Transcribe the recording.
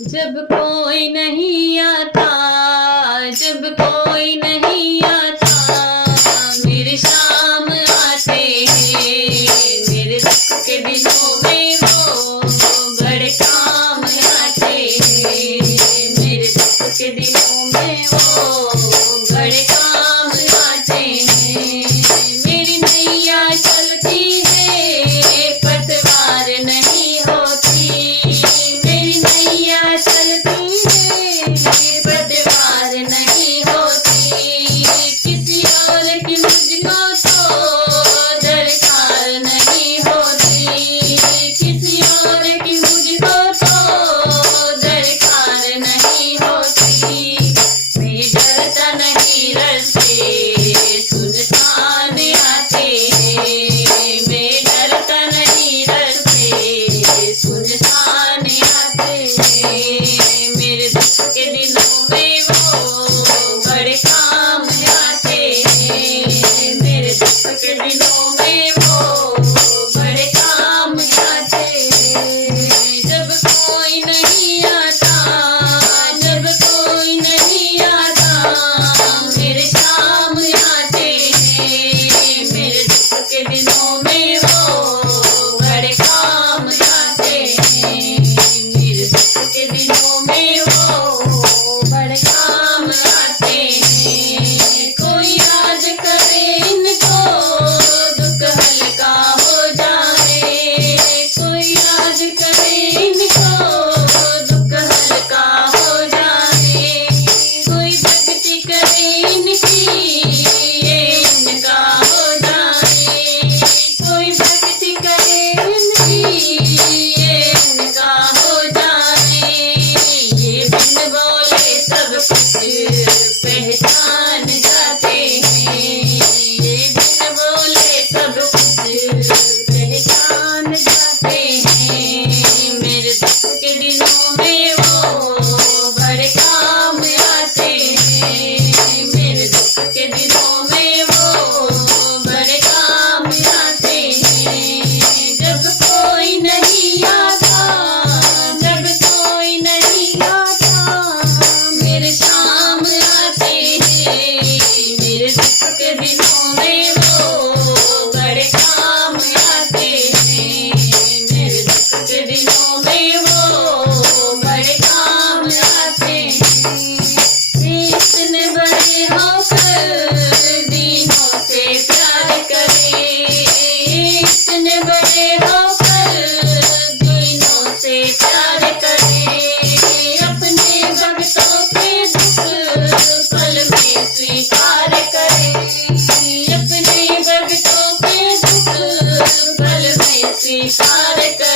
जब कोई नहीं आता, जब कोई नहीं आता, मेरे शाम आते हैं। मेरे दुख के दिनों में वो बड़े काम आते हैं। मेरे दुख के दिनों में वो बड़े काम आते हैं। मेरी नैया चलती है, पतवार नहीं होती। मेरी नैया चलती है, पतवार नहीं होती। किसी और की मुझको तो दरकार नहीं होती। किसी और की मुझको तो दरकार नहीं होती। मैं डरता नहीं रस्ते सुनसान आते हैं। मैं डरता नहीं रस्ते सुनसान आते हैं। मेरे दुख के दिनों में वो बड़े काम आते हैं। मेरे दुख के दिनों में वो बड़े काम आते हैं। जब कोई नहीं आता, जब कोई नहीं आता, मेरे शाम आते हैं। मेरे दुख के दिनों में वो बड़े काम आते हैं। मेरे दुख के दिनों में वो बड़े काम आते हैं। कोई याद करे इनको, दुख हल्का हो जाए। कोई याद करे इनको, दुख हल्का हो जाए। कोई भक्ति करे इनकी, ये इनका हो जाए। कोई भक्ति करे इनकी, ये इनका हो जाए। ये बिन बोले सब कुछ पहचान जाते हैं। ये बिन बोले सब कुछ पहचान जाते हैं। मेरे दुख के दिनों में वो बड़े काम आते हैं। मेरे दुख के दिनों में वो बड़े काम आते हैं। जब कोई नहीं आता, जब कोई नहीं आता, मेरे शाम आते हैं। मेरे दुख के दिनों में वो बड़े काम आते हैं। मेरे दुख के दिनों में वो बड़े काम आते हैं। इतने बड़े होकर दीनों से प्यार करे। इतने बड़े होकर दीनों से प्यार करे। अपने भक्तों के दुख पल में स्वीकार करे। अपने भक्तों के दुख पल में स्वीकार करे।